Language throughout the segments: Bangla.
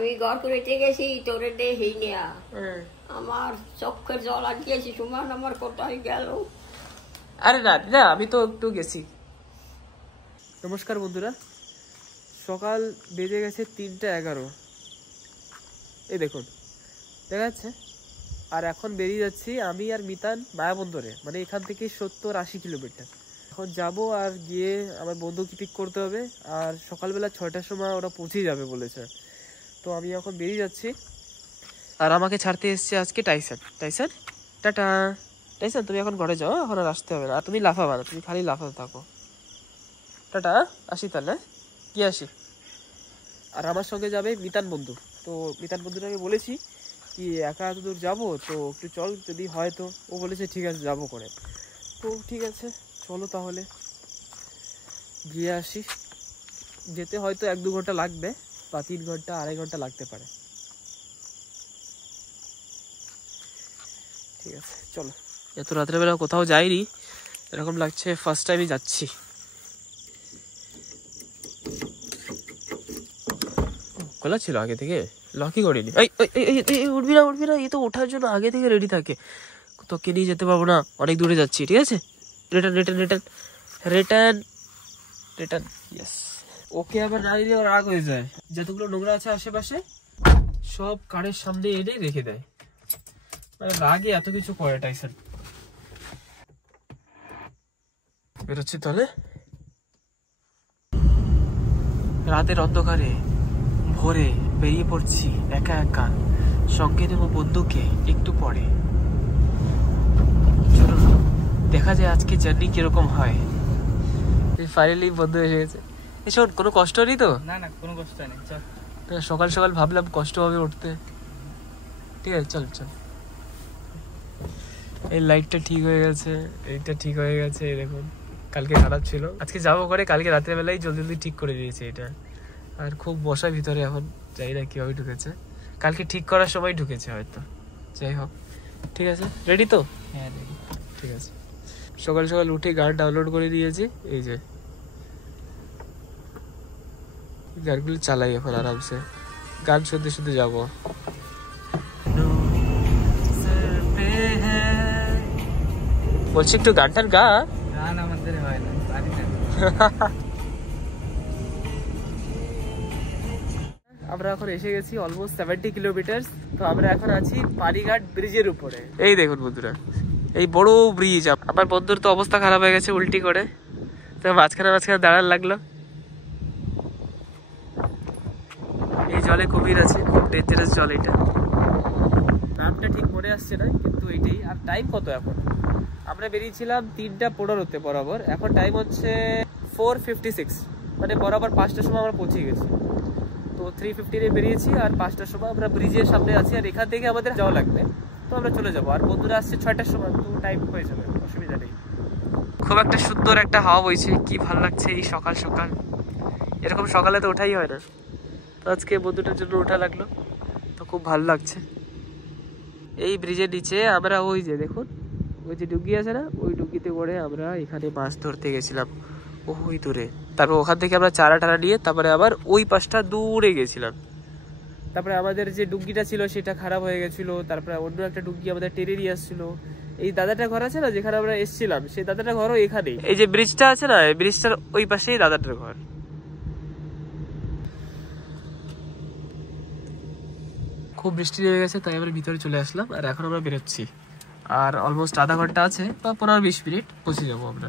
আমি ঘর করিতে গেছি তোরে দেখি নিয়া আমার চোখের জল আটকেছি সুমান আমার কোথায় গেল। আরে না না আমি তো একটু গেছি। নমস্কার বন্ধুরা, সকাল বেজে গেছে 3:11। এই দেখুন দেখা যাচ্ছে। আর এখন বেরিয়ে যাচ্ছি আমি আর মিতান মায়াবন্দরে, মানে এখান থেকে 70-80 কিলোমিটার। এখন যাব আর গিয়ে আমার বন্ধুকে পিক করতে হবে। আর সকালবেলা 6টার সময় ওরা পৌঁছে যাবে বলেছে। তো আমি এখন বেরিয়ে যাচ্ছি। আর আমাকে ছাড়তে এসছে আজকে টাইসন। Tyson tata. টাইসন তুমি এখন ঘরে যাও, এখন আর আসতে হবে না। আর তুমি লাফাবা না, তুমি খালি লাফাতে থাকো। টাটা, আসি তাহলে, কি আসি। আর আমার সঙ্গে যাবে মিতান বন্ধু। তো মিতান বন্ধুটা আমি বলেছি কি একা এত দূর যাবো, তো একটু চল যদি হয়। তো ও বলেছে ঠিক আছে যাবো করে। তো ঠিক আছে চলো তাহলে গিয়ে আসি। যেতে হয়তো 1-2 ঘন্টা লাগবে, বা 3 ঘন্টা 2.5 ঘন্টা লাগতে পারে। ঠিক আছে চলো। এত রাত্রেবেলা কোথাও যাইনি, এরকম লাগছে ফার্স্ট টাইমই যাচ্ছি। খোলা ছিল আগে থেকে, লকই করিনি। উঠবি না উঠবি না, এ তো ওঠার জন্য আগে থেকে রেডি থাকে। তোকে নিয়ে যেতে পারবো না, অনেক দূরে যাচ্ছি। ঠিক আছে return return return return return. Yes. Okay আবার না দিলে রাগ হয়ে যায়। যতগুলো নোংরা আছে আশেপাশে সব কারের সামনে এনে রেখে দেয়, মানে রাগে এত কিছু করে টাইসন। বেরোচ্ছি তাহলে। রাতের অন্ধকারে ভোরে বেরিয়ে পড়ছি একা একা, সঙ্গে নেব বন্ধুকে একটু পরে। চলো দেখা যায় আজকে জার্নি কিরকম হয়। ফাইনালি বন্ধু এসে গেছে। শোন, কোনো কষ্ট নেই তো? না না কোনো কষ্ট নেই, চল। সকাল সকাল ভাবলাম কষ্ট হবে উঠতে। ঠিক আছে চল চল। এই লাইটটা ঠিক হয়ে গেছে, এইটা ঠিক হয়ে গেছে। এই দেখুন, কালকে খারাপ ছিল, আজকে যাবো করে কালকে রাতের বেলায় জলদি জলদি ঠিক করে দিয়েছে এটা। আর খুব বসা ভিতরে, এখন যাই না কিভাবে ঢুকেছে। কালকে ঠিক করার সময় ঢুকেছে হয়তো। যাই হোক, ঠিক আছে। রেডি তো? হ্যাঁ রেডি। ঠিক আছে। সকাল সকাল উঠে গান ডাউনলোড করে দিয়েছি। এই যে গানগুলো চালাই এখন আরামসে, গান শুনতে শুনতে যাবো। বলছি একটু গান টান গা। গান আমাদের হয় না, পারি না। আমরা এখন এসে গেছি অলমোস্ট 70 কিলোমিটার। তো আমরা এখন আছি পানিঘাট ব্রিজের উপরে। এই দেখুন বন্ধুরা, এই বড় ব্রিজ। আমার বন্ধুর তো অবস্থা খারাপ হয়ে গেছে উল্টি করে, তো মাঝখানে মাঝখানে দাঁড়ান লাগলো। এই জলে কুমির আছে, খুব ডেঞ্জারাস জল এটা। নামটা ঠিক মনে আসছে না, কিন্তু এইটাই। আর টাইম কত এখন? আমরা বেরিয়েছিলাম 3:15 বরাবর, এখন টাইম হচ্ছে 4:56, মানে বরাবর 5টার সময় আমরা পৌঁছে গেছি। তো 3:15-এ বেরিয়েছি, আর 5টার সময় আমরা ব্রিজের সামনে আছি। আর এখান থেকে আমাদের যাওয়া লাগবে, তো আমরা চলে যাবো। আর বন্ধুরা আসছে 6টার সময়, তো টাইম হয়ে যাবে, অসুবিধা নেই। খুব একটা সুন্দর একটা হাওয়া বইছে, কি ভালো লাগছে এই সকাল সকাল। এরকম সকালে তো ওঠাই হয় না, তো আজকে বন্ধুটার জন্য ওঠা লাগলো, তো খুব ভালো লাগছে। এই ব্রিজের নিচে আমরা ওই যে দেখুন, ওই যে ডুগি আছে না, ওই ডুগিতে করে আমরা এখানে মাছ ধরতে গেছিলাম ওই দূরে। তারপর ওখান থেকে আমরা চারা টারা নিয়ে তারপরে আবার ওই পাশটা দূরে গেছিলাম। তারপরে আমাদের যে ডুগিটা ছিল সেটা খারাপ হয়ে গেছিলো, তারপরে অন্য একটা ডুগি আমাদের টেনে নিয়ে আসছিল। এই দাদাটা ঘর আছে না যেখানে আমরা এসেছিলাম, সেই দাদাটা ঘরও এখানেই। এই যে ব্রিজটা আছে না, এই ব্রিজটার ওই পাশেই দাদাটার ঘর। খুব বৃষ্টি নেমে গেছে, তাই আমরা ভিতরে চলে আসলাম। আর এখন আমরা বেরোচ্ছি, আর অলমোস্ট আধা ঘন্টা আছে, বা 15-20 মিনিট পৌঁছে যাবো আমরা।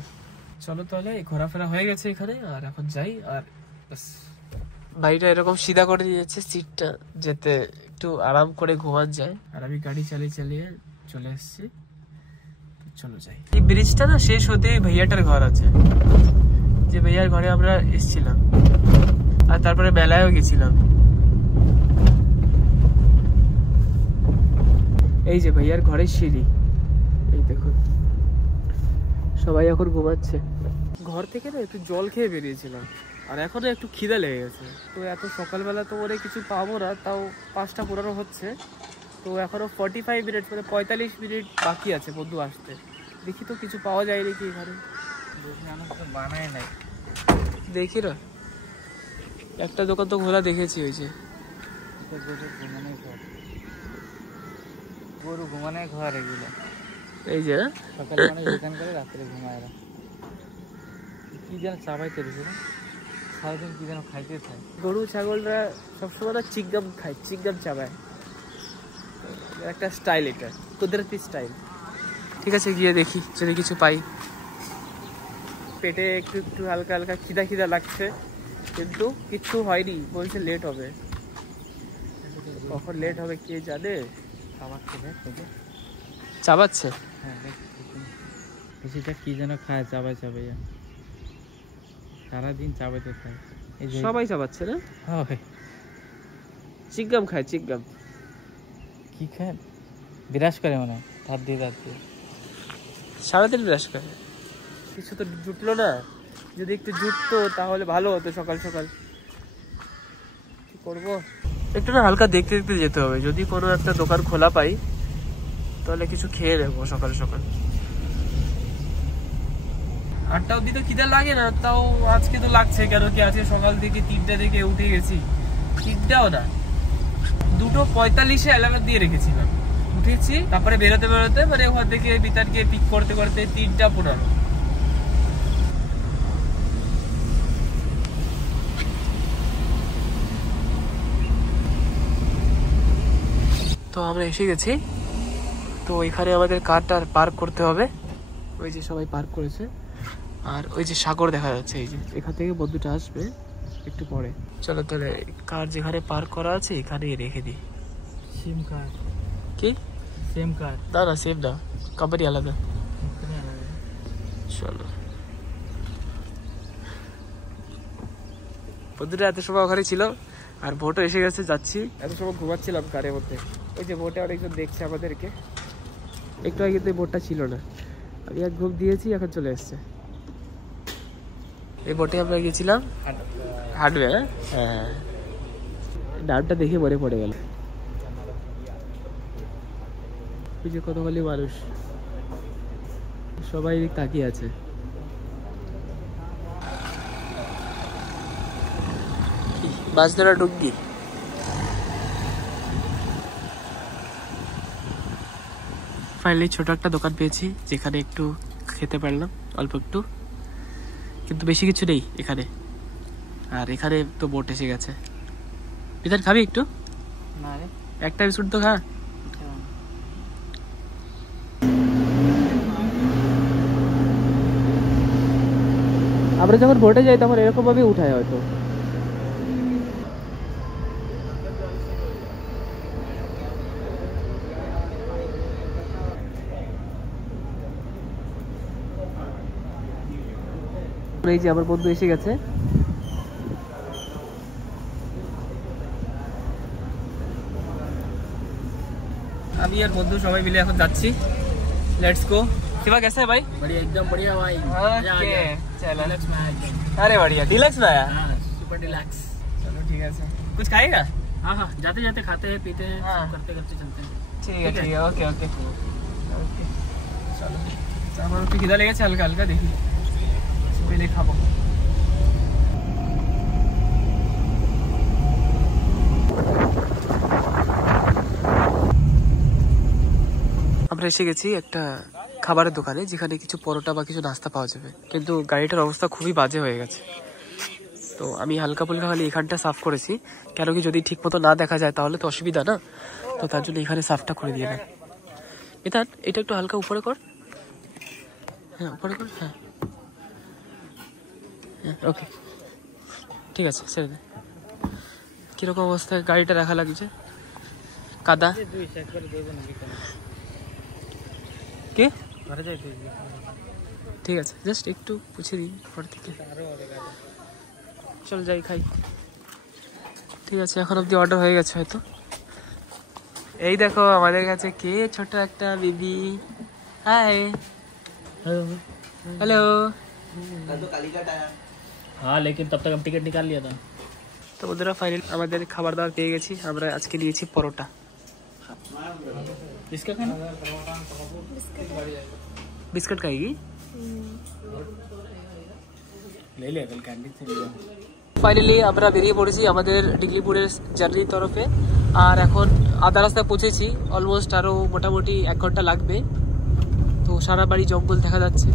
চলো তাহলে, ঘোরাফেরা হয়ে গেছে এখানে, আর এখন যাই। আর বাড়িটা এরকম সিধা করে দিয়েছে সিটটা, যেতে একটু আরাম করে ঘুমান যায়। আর আমি গাড়ি চালিয়ে চালিয়ে চলে এসেছি, চলো যাই। এই ব্রিজটা না শেষ হতে ভাইয়াটার ঘর আছে, যে ভাইয়ার ঘরে আমরা এসেছিলাম। আর তারপরে মেলায়ও গেছিলাম। এই যে ভাইয়ার ঘরের সিঁড়ি, এই দেখুন। সবাই এখন ঘুমাচ্ছে। ঘর থেকে না একটু জল খেয়ে বেরিয়েছিলাম, আর এখনো একটু খিদা লেগে গেছে। তো এত সকালবেলা তো ওরে কিছু পাবো না, তাও 5:15 হচ্ছে। তো এখনো 45 মিনিট, মানে 45 মিনিট বাকি আছে বন্ধু আসতে। দেখি তো কিছু পাওয়া যায় নাকি এখানে। বানায় নাই, দেখি না, একটা দোকান তো খোলা দেখেছি, ওই যে গরু ঘুমানোর ঘর এগুলো। এই যে সকালে মানুষ দোকান করে, রাত্রে ঘুমায় এরা। কি যেন চাবাইতে রয়েছে না, সারাদিন কি যেন খাইতে চায়। গরু ছাগলরা সবসময় না চিকগাম খায়, চিকগাম চাবায়, একটা স্টাইল, এটা কুদরতি স্টাইল। ঠিক আছে, গিয়ে দেখি যদি কিছু পাই। পেটে একটু একটু হালকা হালকা খিদা খিদা লাগছে, কিন্তু কিচ্ছু হয়নি, বলছে লেট হবে। কখন লেট হবে কে জানে। চাবাচ্ছে, হ্যাঁ বেশিটা কি যেন খায়, চাবাই চাবাইয়া সারাদিন চাবাইতে খায়। সবাই চাবাচ্ছে না, হয় চিকগাম খায়, চিকগাম। কি খায়, বিরাজ করে মনে হয়, ধার দিয়ে সারাদিন ব্রাশ করে। কিছু তো জুটলো না, যদি একটু জুটতো তাহলে ভালো হতো। সকাল সকাল কি করবো, একটু না হালকা দেখতে দেখতে যেতে হবে। যদি কোনো একটা দোকান খোলা পাই তাহলে কিছু খেয়ে নেবো সকাল সকাল। 8টা অব্দি তো খিদে লাগে না, তাও আজকে তো লাগছে। কেন কি আজকে সকাল থেকে 3টা থেকে উঠে গেছি, 3টাও না 2:45-এ অ্যালার্ম দিয়ে রেখেছিলাম। উঠেছি, তারপরে বেরোতে বেরোতে মানে ওখান থেকে বিতানকে পিক করতে করতে 3টা 15। তো আমরা এসে গেছি। তো এখানে আমাদের কারটা পার্ক করতে হবে। ওই যে সবাই পার্ক করেছে, আর ওই যে সাগর দেখা যাচ্ছে। এই যে এখান থেকে বন্ধুটা আসবে একটু পরে। চলো তাহলে কার যেখানে পার্ক করা আছে এখানেই রেখে দিই। সিম কার্ড কি সেম কার্ড? না না, সেম না, কোম্পানি আলাদা। চলো বন্ধুরা এত সময় ওখানে ছিল, আর ভোটও এসে গেছে। যাচ্ছি, এত সময় ঘুমাচ্ছিলাম কারের মধ্যে। ওই যে ভোটে অনেকজন দেখছে আমাদেরকে। একটু আগে কিন্তু ভোটটা ছিল না, আমি এক ঘুম দিয়েছি, এখন চলে এসছে। এই ভোটে আমরা গেছিলাম হাঁটবে। হ্যাঁ, নামটা দেখে মনে পড়ে গেল। ওই যে কতগুলি মানুষ, সবাই তাকিয়ে আছে। মাছ ধরা ডুঙ্গি। ফাইনালি ছোট একটা দোকান পেয়েছি, যেখানে একটু খেতে পারলাম, অল্প একটু, কিন্তু বেশি কিছু নেই এখানে। আর এখানে তো বোট এসে গেছে। বিধান খাবি একটু? না রে, একটা বিস্কুট তো খা। আমরা যখন বোটে যাই তখন এরকম ভাবে উঠায় হয়তো। এই যে আমার বন্ধু এসে গেছে। আমি আর বন্ধু সবাই মিলে এখন যাচ্ছি। Let's go. शिवा कैसा है भाई? बढ़िया, एकदम बढ़िया भाई। ओके चलो। डिलक्स में आया एकदम। अरे बढ़िया, डिलक्स में आया। हाँ, सुपर डिलक्स। चलो ठीक है। कुछ खाएगा? हाँ हाँ, जाते जाते खाते हैं, पीते हैं, हाँ। सब करते करते चलते हैं। ठीक है ठीक है, ओके ओके ओके। चलो আমার একটু খিদা লেগেছে হালকা হালকা, দেখি পেলে খাবো। আমরা এসে গেছি একটা খাবারের দোকানে, যেখানে কিছু পরোটা বা কিছু নাস্তা পাওয়া যাবে, কিন্তু গাড়িটার অবস্থা খুবই বাজে হয়ে গেছে। তো আমি হালকা ফুলকা খালি এখানটা সাফ করেছি, কেন কি যদি ঠিক মতো না দেখা যায় তাহলে তো অসুবিধা না, তো তার জন্য এখানে সাফটা করে দিয়ে না। মিতান এটা একটু হালকা উপরে কর। হ্যাঁ উপরে কর। হ্যাঁ হ্যাঁ ওকে ঠিক আছে, ছেড়ে দে। কিরকম অবস্থায় গাড়িটা রাখা লাগছে, কাদা। কে ঠিক আছে, জাস্ট একটু পুছে দিই পর থেকে। চল যাই খাই। ঠিক আছে, এখন অব্দি অর্ডার হয়ে গেছে হয়তো। এই দেখো আমাদের কাছে কে, ছোট একটা বেবি। High hello. हाँ, लेकिन तब तक हम टिकट निकाल लिया था। তো বন্ধুরা ফাইনালি আমাদের খাবার দাবার পেয়ে গেছি। আমরা আজকে নিয়েছি পরোটা। इसका खाना बिस्किट खाएगी? ले लिया, कल कैंटीन से लिया। ফাইনালি আমরা বেরিয়ে পড়েছি আমাদের ডিগলিপুরের জার্নির তরফে। আর এখন আধা রাস্তায় পৌঁছেছি, অলমোস্ট আরও মোটামুটি 1 ঘন্টা লাগবে। তো সারা বাড়ি জঙ্গল দেখা যাচ্ছে।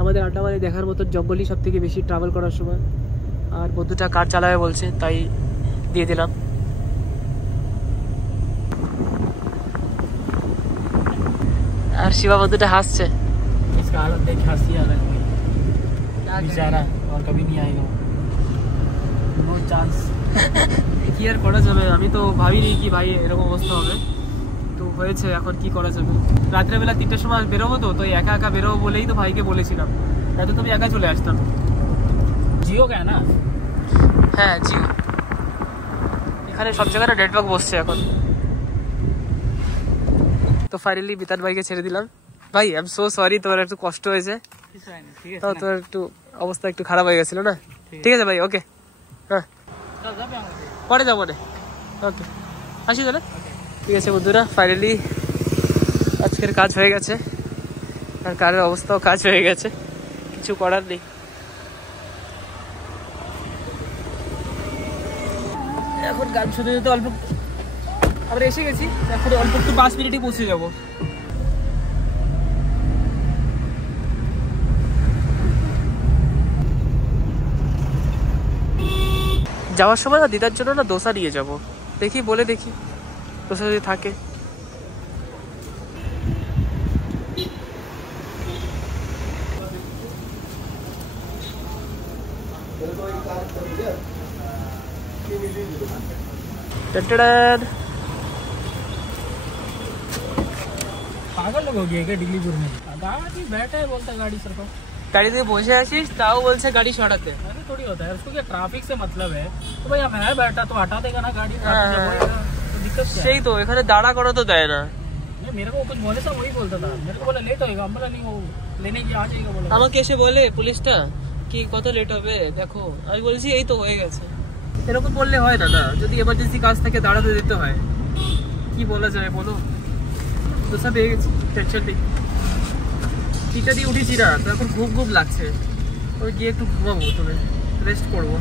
আমাদের আন্ডামানে দেখার মতন জঙ্গলই সব থেকে বেশি ট্রাভেল করার সময়। আর বন্ধুটা কার চালাবে বলছে, তাই দিয়ে দিলাম। আর শিবা বন্ধুটা হাসছে। इसका हालत देख हंसी आ रही है बेचारा, और कभी नहीं आएगा, नो चांस। কি আর করা যাবে, আমি তো ভাবিনি কি ভাই এরকম অবস্থা হবে, তো হয়েছে, এখন কি করা যাবে। রাত্রেবেলা 3টার সময় বেরোবো, তো একা একা বেরোবো বলেই তো ভাইকে বলেছিলাম, তাই তো তুমি একা চলে আসতাম। जियो का है ना? হ্যাঁ জিও, এখানে সব জায়গায় নেটওয়ার্ক বসছে এখন। তো ফাইনালি বিতান ভাইকে ছেড়ে দিলাম। ভাই আই এম সো সরি, তোমার একটু কষ্ট হয়েছে, তো তোর একটু অবস্থা একটু খারাপ হয়ে গেছিল না। ঠিক আছে ভাই, ওকে, হ্যাঁ পরে যাবো না, ওকে আসি তাহলে। ঠিক আছে বন্ধুরা, ফাইনালি আজকের কাজ হয়ে গেছে, আর কারের অবস্থাও কাজ হয়ে গেছে, কিছু করার নেই। এখন গান শুনতে যেতে অল্প, আমরা এসে গেছি, এখন অল্প একটু 5 মিনিটে পৌঁছে যাবো। যাওয়ার সময় না দিদার জন্য না দোসা নিয়ে যাব, দেখি বলে দেখি দোসা যদি থাকে। पागल लोग हो गए क्या डिलीपुर में? गाड़ी बैठा है बोलता गाड़ी सर को, গাড়িতে বসে আছিস তাও বলছে গাড়ি সরাতে। अरे थोड़ी होता है उसको, क्या ट्रैफिक से मतलब है? तो भैया मैं बैठा तो हटा देगा ना गाड़ी, हाँ, तो दिक्कत क्या সেই তো এখানে দাঁড়া করা তো দেয় না। है? मेरे को कुछ बोले था वही बोलता था, मेरे को बोला लेट होएगा, हम बोला नहीं वो लेने की आ जाएगा बोला। আমাকে এসে বলে পুলিশটা কি কত লেট হবে দেখো, আমি বলছি এই তো হয়ে গেছে। এরকম বললে হয় না, না যদি এমার্জেন্সি কাজ থাকে দাঁড়াতে দিতে হয়, কি বলা যায় বলো। দোসা পেয়ে গেছি, টেনশন নেই। টিটা দিয়ে উঠেছি না, তো এখন ঘুম ঘুম লাগছে, ওই গিয়ে একটু ঘুমাবো, তবে রেস্ট করবো,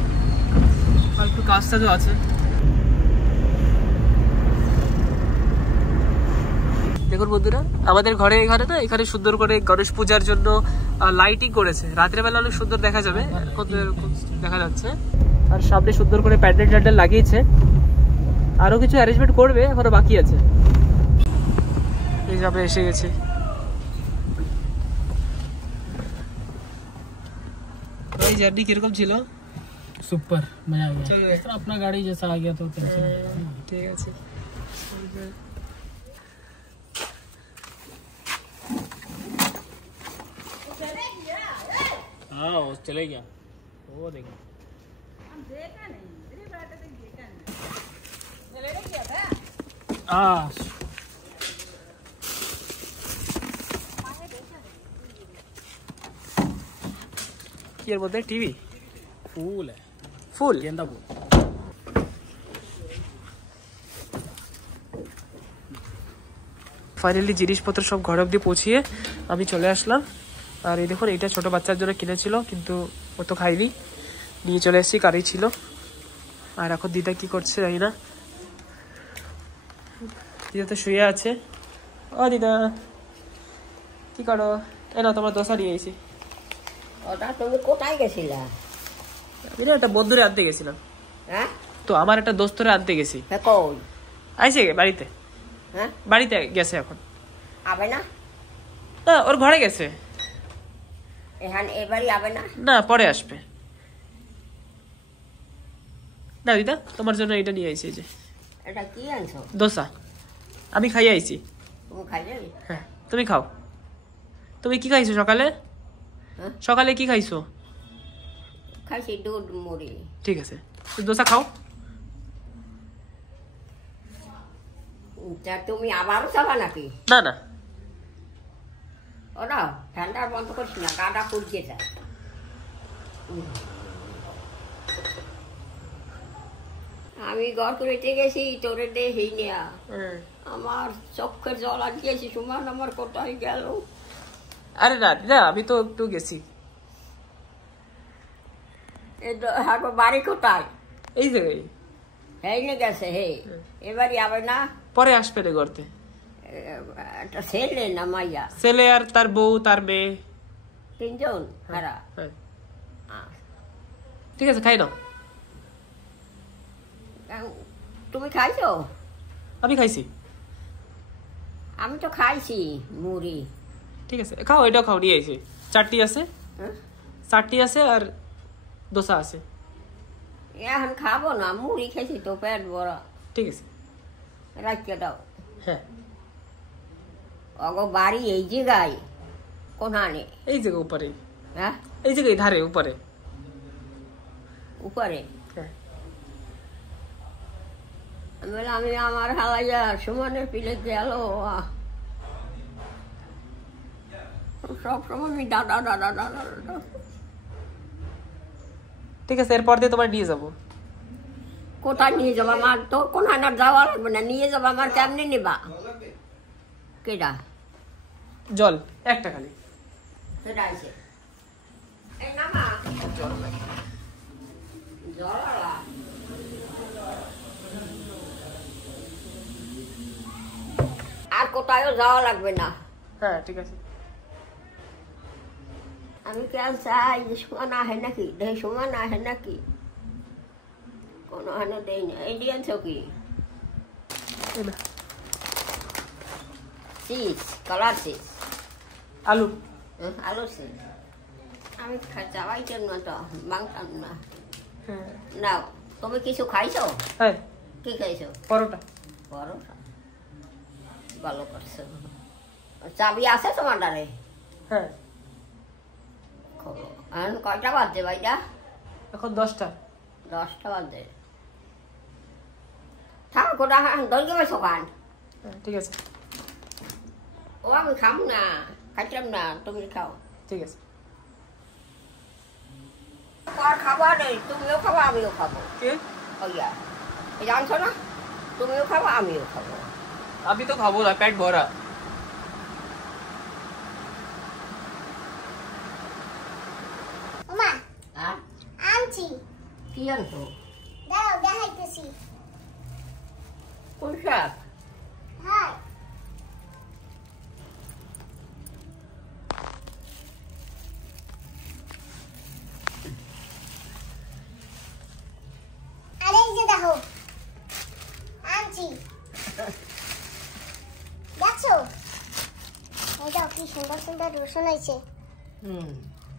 আর একটু কাজ টাজও আছে। দেখুন বন্ধুরা, আমাদের ঘরে এখানে না, এখানে সুন্দর করে গণেশ পূজার জন্য লাইটিং করেছে, রাতের বেলা অনেক সুন্দর দেখা যাবে, এখন তো এরকম দেখা যাচ্ছে। আর সামনে সুন্দর করে প্যান্ডেল ট্যান্ডেল লাগিয়েছে, আরো কিছু অ্যারেঞ্জমেন্ট করবে, এখনো বাকি আছে। এই যে আমরা এসে গেছি। भाई जर्नी किरकम ছিল? सुपर, मजा आ गया। चलो इस तरह अपना गाड़ी जैसा आ गया तो टेंशन नहीं। ঠিক আছে। हाँ वो चले गया, वो देखो हाँ কি এর মধ্যে টিভি? फूल है, ফুল, गेंदा फूल। ফাইনালি জিনিসপত্র সব ঘর অব্দি পৌঁছিয়ে আমি চলে আসলাম। আর এই দেখুন, এইটা ছোট বাচ্চার জন্য কিনেছিল, কিন্তু ও তো খাইনি, নিয়ে চলে এসেছি, কারেই ছিল। আর এখন দিদা কি করছে জানি না, দিদা তো শুয়ে আছে। ও দিদা কি করো? এ না, তোমার দোসা নিয়ে এসেছি। ওটা তুমি কোথায় গেছিলা? আমি না একটা বন্ধুরে আনতে গেছিলাম, হ্যাঁ তো আমার একটা দোস্তরে আনতে গেছি। হ্যাঁ কই? আইসে বাড়িতে, হ্যাঁ বাড়িতে গেছে এখন। আবে না? না, ওর ঘরে গেছে। এখানে এবারই আবে না? না, পরে আসবে। না দিদা, তোমার জন্য এটা নিয়ে আইছি, যে এটা কি আনছো? দোসা। আমি খাইয়ে আইছি। তুমি খাই যাবি? হ্যাঁ, তুমি খাও। তুমি কি খাইছো সকালে? হ্যাঁ সকালে কি খাইছো? খাইছি দুধ মুড়ি। ঠিক আছে, দোসা খাও। তা তুমি আবারও যাবা নাকি? না না, ওরা ঠান্ডা বন্ধ করছি না, গাটা পুড়কে যায়। আমি ঘর করিতে গেছি, তোরে দেখি না, আমার চোখের জল আটকেছি, সুমান আমার কোথায় গেল? আরে না দিদা, আমি তো একটু গেছি। হ্যাঁ বাড়ি কোথায়? এই জায়গায়। এই নিয়ে গেছে হে, এবারই আবার না পরে আসবে রে করতে। একটা ছেলে না মাইয়া? ছেলে আর তার বউ তার মেয়ে, 3 জন। হারা ঠিক আছে, খাই নাও। তুমি খাইছো? আমি খাইছি। আমি তো খাইছি মুড়ি। ঠিক আছে, খাও, এটাও খাও, নিয়ে আইছি। চাটনি আছে, চাটনি আছে আর দোসা আছে। এখন খাবো না, মুড়ি খেয়েছি তো, পেট বড়। ঠিক আছে, রাখিয়ে দাও। হ্যাঁ। অগো বাড়ি এই জায়গায় কোনখানে? এই জায়গায় উপরে। হ্যাঁ এই জায়গায় ধারে উপরে। উপরে? হ্যাঁ। আমি আমার হালাইয়া সুমনে পিলে গেল, সব সময় আমি দাদা দাদা দাদা দাদা। ঠিক আছে, এরপর দিয়ে তোমার নিয়ে যাবো। কোথায় নিয়ে যাবো? আমার তো কোনখানে যাওয়া লাগবে না, নিয়ে যাবো। আমার কেমনি নিবা? কেটা? জল একটা খালি। সেটা আছে। এই নামা জল লাগে। জল আলা। আর কোথায়ও যাওয়া লাগবে না। হ্যাঁ ঠিক আছে। আমি কেন চাই যে সমান আহে নাকি, দেহ সমান আহে নাকি? কোনো হানে দেই না। এই দিয়েছ কি? চিজ, কালার চিজ, আলু, আলু চিজ। আমি যাওয়াই জন্য তো মাংতাম না। নাও, তুমি কিছু খাইছো? হ্যাঁ। কি খাইছো? পরোটা। পরোটা, ভালো করছো। চাবি আছে তোমার ডালে? হ্যাঁ। এখন কয়টা বাজছে ভাইটা? এখন 10টা। 10টা বাজছে। থাক গোটা দলকে বেছো খান। ঠিক আছে। ও আমি খাম না, খাইতাম না, তুমি খাও। ঠিক আছে। আর খাবা নেই, তুমিও খাবো আমিও খাবো। কে? ওইয়া জানছো না, তুমিও খাবো আমিও খাবো। আমি তো খাবো না, পেট ভরা। মা আর আনছি, কি আনছো? দাঁড়াও দেখাইতেছি। কোন শাক? হ্যাঁ আরে এই যে দেখো আনছি, দেখছো? এই দেখো কি সুন্দর সুন্দর রসুন হয়েছে।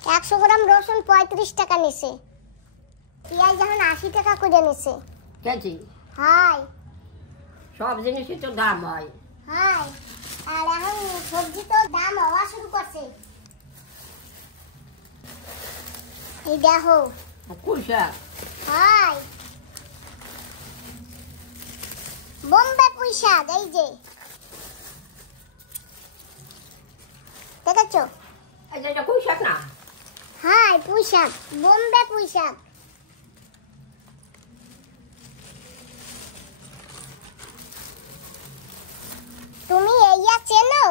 100 গ্রাম রসুন 35 টাকা নিছে। পেঁয়াজ যখন 80 টাকা করে নিছে। কেজি? হাই সব জিনিসই তো দাম হয়। হাই, আর এখন সবজি তো দাম হওয়া শুরু করছে। এই দেখো। কোন শাক? হাই বোম্বে পুঁই শাক, এই যে দেখেছো? এটা কোন শাক না? হাই পুঁই শাক, বোম্বে পুঁই শাক। তুমি এইয়া চেনো?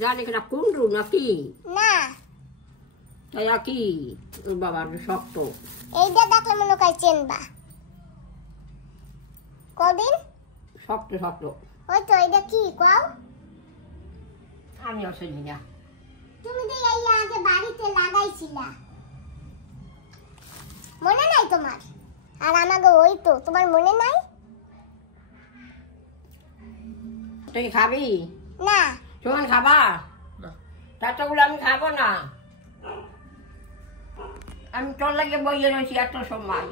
জানি কিনা কুন্ডু নাকি? না, তাই কি বাবার শক্ত। এইটা দেখলে মনে হয় চেনবা। কদিন শক্ত শক্ত। ওই তো, এইটা কি কও? আমি অসুবিধা না। তুমি তো এই আগে বাড়িতে লাগাইছিলা, মনে নাই তোমার? আর আমাকে ওই তো, তোমার মনে নাই? তুই খাবি? না সুমন খাবা? তাতগুলো আমি খাবো না। আমি তোর লাগে বইয়ে রয়েছি এত সময়।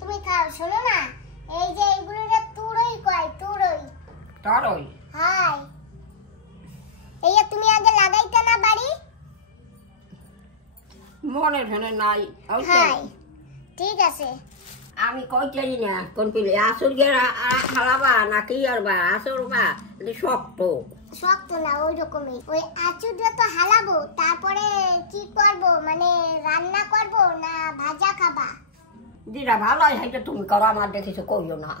তুমি খাও। শোনো না, এই যে এইগুলো তুরই কয়, তুরই। তোরই? হাই এইয়া তুমি আগে লাগাইতে না বাড়ি? মনে ধরে নাই। হাই ঠিক আছে। আমি কইতাই না কোন পিলে আসর গিয়ে খালাবা নাকি আর বা আসর বা শক্ত শক্ত না, ওই রকমই। ওই আচুরটা তো হালাবো, তারপরে কি করব, মানে রান্না করব না ভাজা খাবা? যেটা ভালো হয় সেটা তুমি করো, আমার দেখিছো কইও না।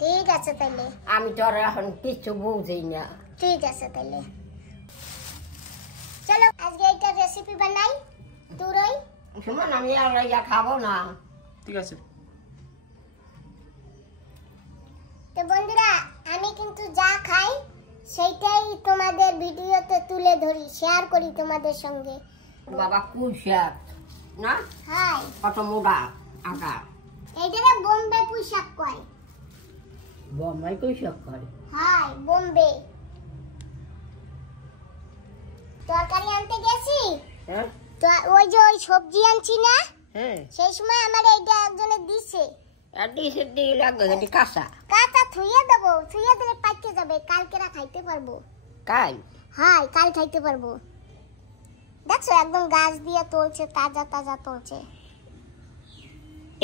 ঠিক আছে তাইলে। আমি তো আর এখন কিছু বুঝি না। ঠিক আছে তাইলে, চলো আজকে এটা রেসিপি বানাই তুরই। সুমন আমি আর ইয়া খাবো না। ঠিক আছে। তো বন্ধুরা আমি কিন্তু যা খাই সেইটাই তোমাদের ভিডিওতে তুলে ধরি, শেয়ার করি তোমাদের সঙ্গে। বাবা কুল শাক না হাই কত মোটা আটা। এইটারে বোম্বে পুঁই শাক কয়। বোম্বাই কুল শাক করে। হাই বোম্বে। তরকারি আনতে গেছি, হ্যাঁ তো ওই যে ওই সবজি আনছি না, হ্যাঁ সেই সময় আমার এইটা একজনে দিছে। এডিসে দিয়ে লাগবে এটি কাঁচা। কাঁচা থুইয়ে দেবো, থুইয়ে দিলে পাইকে যাবে, কালকেরা খাইতে পারবো। কাই হাই কাল খাইতে পারবো। দেখছো একদম গাছ দিয়ে তুলছে, তাজা তাজা তুলছে।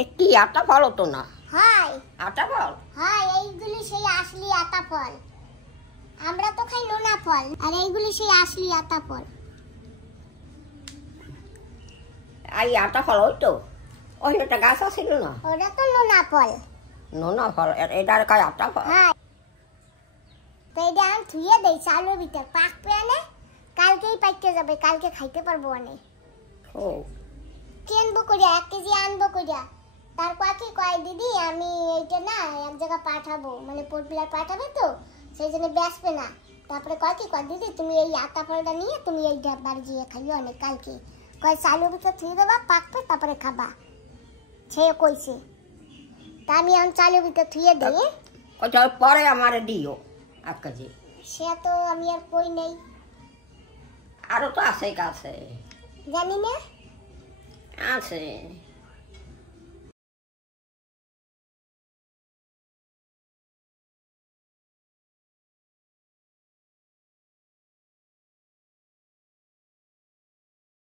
একটি আটা ফল তো না। হাই আটা ফল হাই এইগুলি সেই আসলি আতা ফল। আমরা তো খাই নোনা ফল, আর এইগুলি সেই আসলি আতা ফল। এই আটা ফল ওই তো ওই একটা গাছ আছিল না, ওটা তো নোনা ফল। নোনা ফল এটার কয় আটা ফল। হাই তো এটা আমি থুইয়ে দেই চালের ভিতর, পাক পেয়ে কালকেই পাইকে যাবে, কালকে খাইতে পারবো অনেক। ও কিনবো করিয়া 1 কেজি আনবো করিয়া। তারপর কি কয় দিদি আমি এইটা না এক জায়গা পাঠাবো, মানে পোর্টবিলার পাঠাবে তো সেই জন্য বেসবে না। তারপরে কয় কি কয় দিদি তুমি এই আতা ফলটা নিয়ে তুমি এই বাড়ি গিয়ে খাইও অনেক কালকে। কয় চালুর ভিতর থুয়ে দেবা, পাকবে তারপরে খাবা, সে কইছে। তা আমি এখন চালুর ভিতর থুয়ে দিই। ওটা পরে আমার দিও 1 কেজি। সে তো আমি আর কই নেই, আরো তো আছে কাছে। জানি না। আছে